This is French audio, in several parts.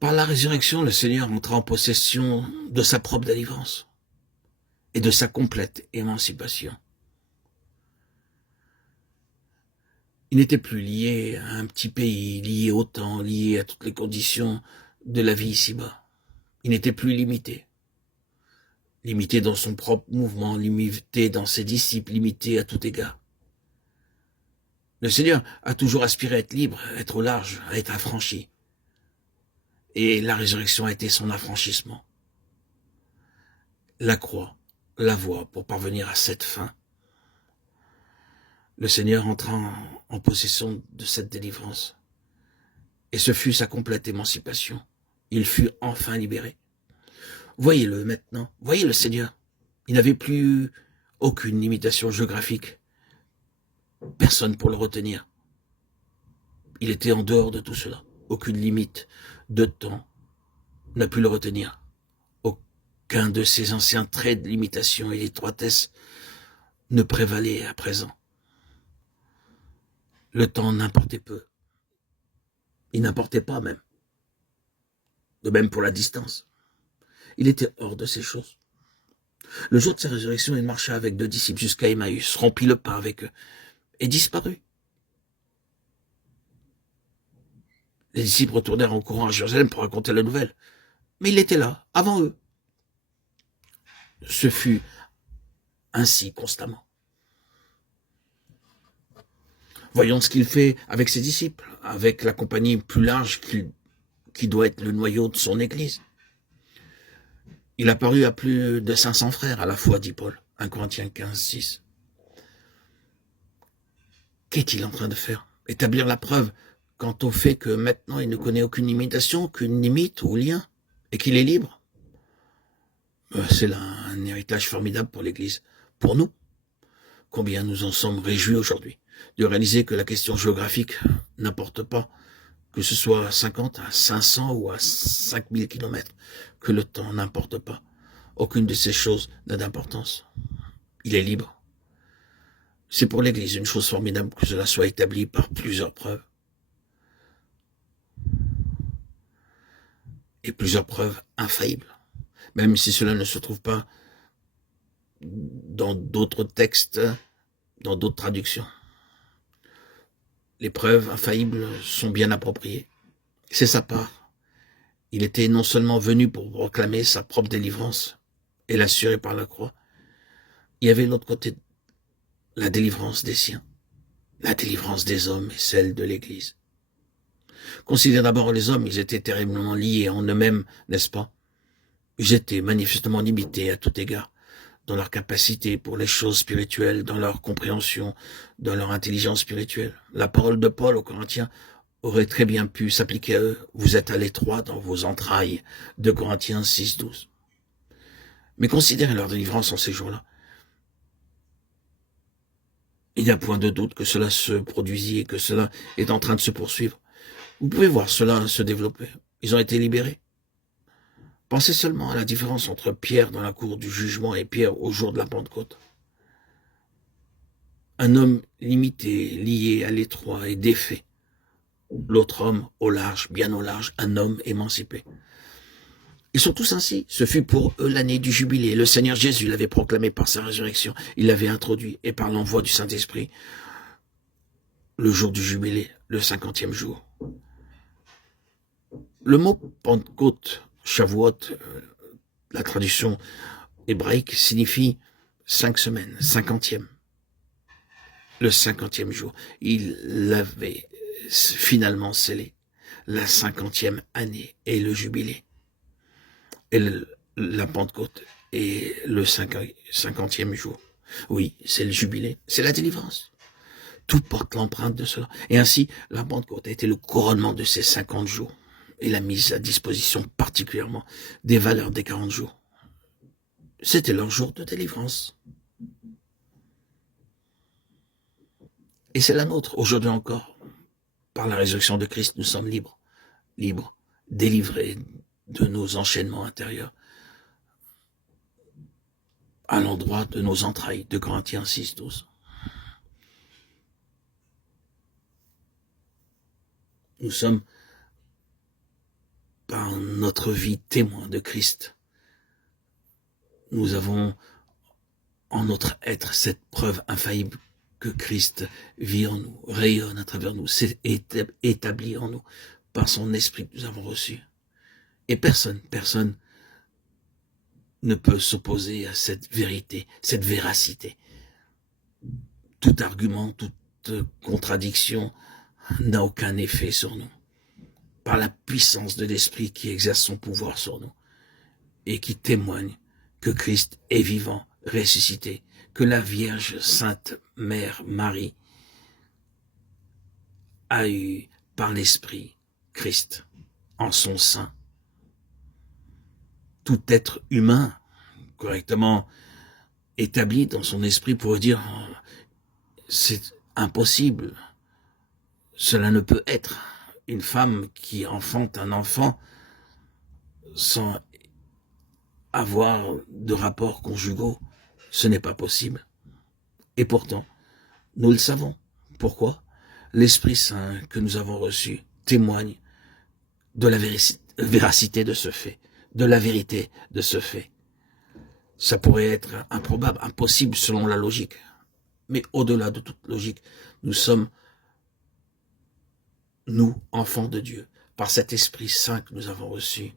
Par la résurrection, le Seigneur entra en possession de sa propre délivrance et de sa complète émancipation. Il n'était plus lié à un petit pays, lié au temps, lié à toutes les conditions de la vie ici-bas. Il n'était plus limité. Limité dans son propre mouvement, limité dans ses disciples, limité à tout égard. Le Seigneur a toujours aspiré à être libre, à être au large, à être affranchi. Et la résurrection a été son affranchissement. La croix, la voie pour parvenir à cette fin. Le Seigneur entra en possession de cette délivrance. Et ce fut sa complète émancipation. Il fut enfin libéré. Voyez-le maintenant, voyez le Seigneur. Il n'avait plus aucune limitation géographique. Personne pour le retenir. Il était en dehors de tout cela. Aucune limite de temps n'a pu le retenir. Aucun de ses anciens traits de limitation et d'étroitesse ne prévalait à présent. Le temps n'importait peu. Il n'importait pas même. De même pour la distance. Il était hors de ces choses. Le jour de sa résurrection, il marcha avec 2 disciples jusqu'à Emmaüs, rompit le pain avec eux et disparut. Les disciples retournèrent en courant à Jérusalem pour raconter la nouvelle. Mais il était là, avant eux. Ce fut ainsi constamment. Voyons ce qu'il fait avec ses disciples, avec la compagnie plus large qui doit être le noyau de son Église. Il apparut à plus de 500 frères à la fois, dit Paul, 1 Corinthiens 15, 6. Qu'est-il en train de faire? Établir la preuve quant au fait que maintenant il ne connaît aucune limitation, aucune limite ou lien, et qu'il est libre. C'est là un héritage formidable pour l'Église. Pour nous, combien nous en sommes réjouis aujourd'hui de réaliser que la question géographique n'importe pas, que ce soit à 50, à 500 ou à 5000 kilomètres, que le temps n'importe pas. Aucune de ces choses n'a d'importance. Il est libre. C'est pour l'Église une chose formidable que cela soit établi par plusieurs preuves. Et plusieurs preuves infaillibles. Même si cela ne se trouve pas dans d'autres textes, dans d'autres traductions. Les preuves infaillibles sont bien appropriées. C'est sa part. Il était non seulement venu pour proclamer sa propre délivrance et l'assurer par la croix. Il y avait l'autre côté, la délivrance des siens, la délivrance des hommes et celle de l'Église. Considère d'abord les hommes, ils étaient terriblement liés en eux-mêmes, n'est-ce pas? Ils étaient manifestement limités à tout égard, dans leur capacité pour les choses spirituelles, dans leur compréhension, dans leur intelligence spirituelle. La parole de Paul aux Corinthiens aurait très bien pu s'appliquer à eux. Vous êtes à l'étroit dans vos entrailles, 2 Corinthiens 6, 12. Mais considérez leur délivrance en ces jours-là. Il n'y a point de doute que cela se produisit et que cela est en train de se poursuivre. Vous pouvez voir cela se développer. Ils ont été libérés. Pensez seulement à la différence entre Pierre dans la cour du jugement et Pierre au jour de la Pentecôte. Un homme limité, lié à l'étroit et défait. L'autre homme au large, bien au large, un homme émancipé. Ils sont tous ainsi. Ce fut pour eux l'année du jubilé. Le Seigneur Jésus l'avait proclamé par sa résurrection. Il l'avait introduit et par l'envoi du Saint-Esprit. Le jour du jubilé, le 50e jour. Le mot Pentecôte, Shavuot, la traduction hébraïque, signifie 5 semaines, 50e. Le 50e jour. Il l'avait finalement scellé. La 50e année et le jubilé. Et la Pentecôte et le 50e jour. Oui, c'est le jubilé, c'est la délivrance. Tout porte l'empreinte de cela. Et ainsi, la Pentecôte a été le couronnement de ces 50 jours et la mise à disposition particulièrement des valeurs des 40 jours. C'était leur jour de délivrance. Et c'est la nôtre. Aujourd'hui encore, par la résurrection de Christ, nous sommes libres. Libres, délivrés de nos enchaînements intérieurs à l'endroit de nos entrailles, 2 Corinthiens 6, 12. Nous sommes par notre vie témoin de Christ. Nous avons en notre être cette preuve infaillible que Christ vit en nous, rayonne à travers nous, s'est établi en nous par son esprit que nous avons reçu. Et personne ne peut s'opposer à cette vérité, cette véracité. Tout argument, toute contradiction n'a aucun effet sur nous. Par la puissance de l'Esprit qui exerce son pouvoir sur nous et qui témoigne que Christ est vivant, ressuscité, que la Vierge Sainte Mère Marie a eu par l'Esprit Christ en son sein. Tout être humain correctement établi dans son esprit pourrait dire c'est impossible, cela ne peut être. Une femme qui enfante un enfant sans avoir de rapports conjugaux, ce n'est pas possible. Et pourtant, nous le savons. Pourquoi? L'Esprit Saint que nous avons reçu témoigne de la véracité de ce fait, de la vérité de ce fait. Ça pourrait être improbable, impossible selon la logique. Mais au-delà de toute logique, nous sommes, nous, enfants de Dieu, par cet Esprit Saint que nous avons reçu,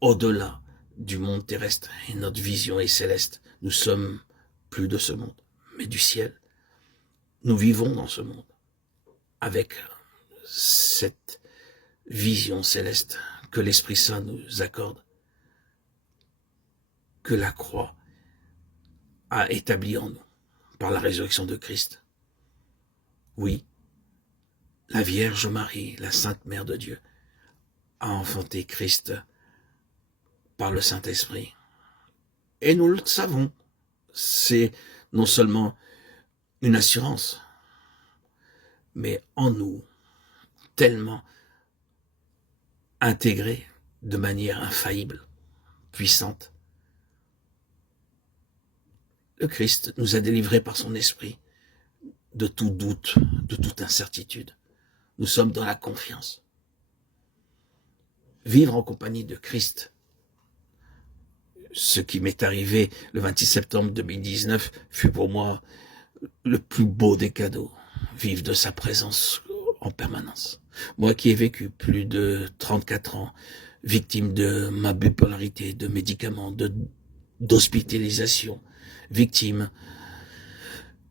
au-delà du monde terrestre, et notre vision est céleste. Nous sommes plus de ce monde, mais du ciel. Nous vivons dans ce monde, avec cette vision céleste que l'Esprit Saint nous accorde, que la croix a établi en nous, par la résurrection de Christ. Oui, la Vierge Marie, la Sainte Mère de Dieu, a enfanté Christ par le Saint-Esprit. Et nous le savons, c'est non seulement une assurance, mais en nous, tellement intégré de manière infaillible, puissante. Le Christ nous a délivrés par son esprit de tout doute, de toute incertitude. Nous sommes dans la confiance. Vivre en compagnie de Christ, ce qui m'est arrivé le 26 septembre 2019 fut pour moi le plus beau des cadeaux. Vivre de sa présence en permanence. Moi qui ai vécu plus de 34 ans, victime de ma bipolarité, de médicaments, d'hospitalisation, victime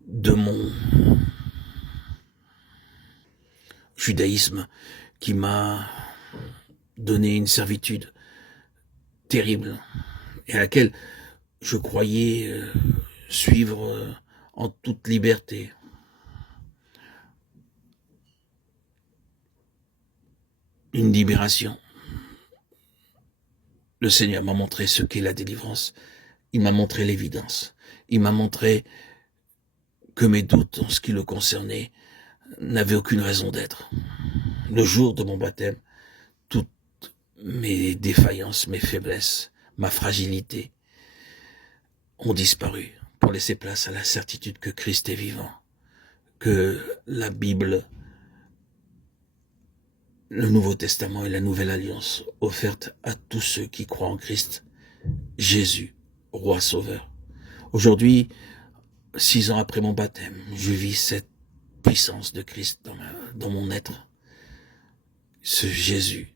de mon judaïsme qui m'a donné une servitude terrible et à laquelle je croyais suivre en toute liberté. Une libération. Le Seigneur m'a montré ce qu'est la délivrance. Il m'a montré l'évidence. Il m'a montré que mes doutes en ce qui le concernait n'avaient aucune raison d'être. Le jour de mon baptême, toutes mes défaillances, mes faiblesses, ma fragilité ont disparu pour laisser place à la certitude que Christ est vivant, que la Bible, le Nouveau Testament et la Nouvelle Alliance offerte à tous ceux qui croient en Christ, Jésus, Roi Sauveur. Aujourd'hui, 6 ans après mon baptême, je vis cette puissance de Christ dans mon être. Ce Jésus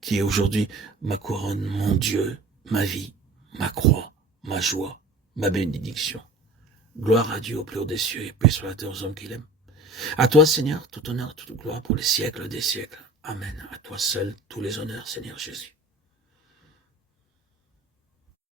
qui est aujourd'hui ma couronne, mon Dieu, ma vie, ma croix, ma joie, ma bénédiction. Gloire à Dieu au plus haut des cieux et paix sur la terre aux hommes qu'il aime. À toi, Seigneur, tout honneur, toute gloire pour les siècles des siècles. Amen. À toi seul, tous les honneurs, Seigneur Jésus.